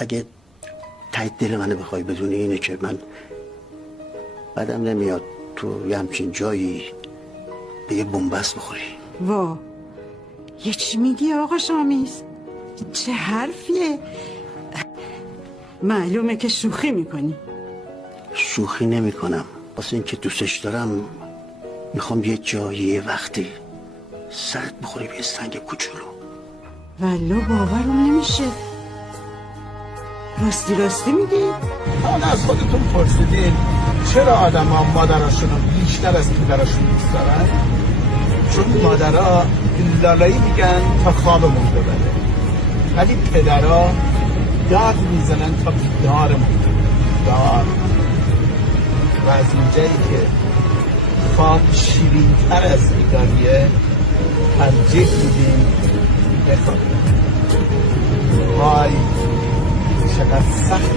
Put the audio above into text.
اگه تایید دل منو بخوای بدونی اینه که من بعدم نمیاد تو یه همچین جایی به یه بنبست بخوری. وا یه چی میگی آقا شامیز؟ چه حرفیه؟ معلومه که شوخی میکنی. شوخی نمی کنم، واسه این که دوستش دارم میخوام یه جایی یه وقتی سرت بخوری به یه سنگ کوچولو. والله باورم نمیشه. راستی میگی؟ حالا از خودتون پرسیدین چرا آدم ها مادراشون رو بیشتر از پدراشون دوست دارن؟ چون مادرها لالایی میگن تا خوابمون ببره، ولی پدرها داد میزنن تا بیدارمون دار. و از اینجایی که خواب شیرین تر از بیداریه ترجیح میدیم بخوابیم. وای چقدر سخت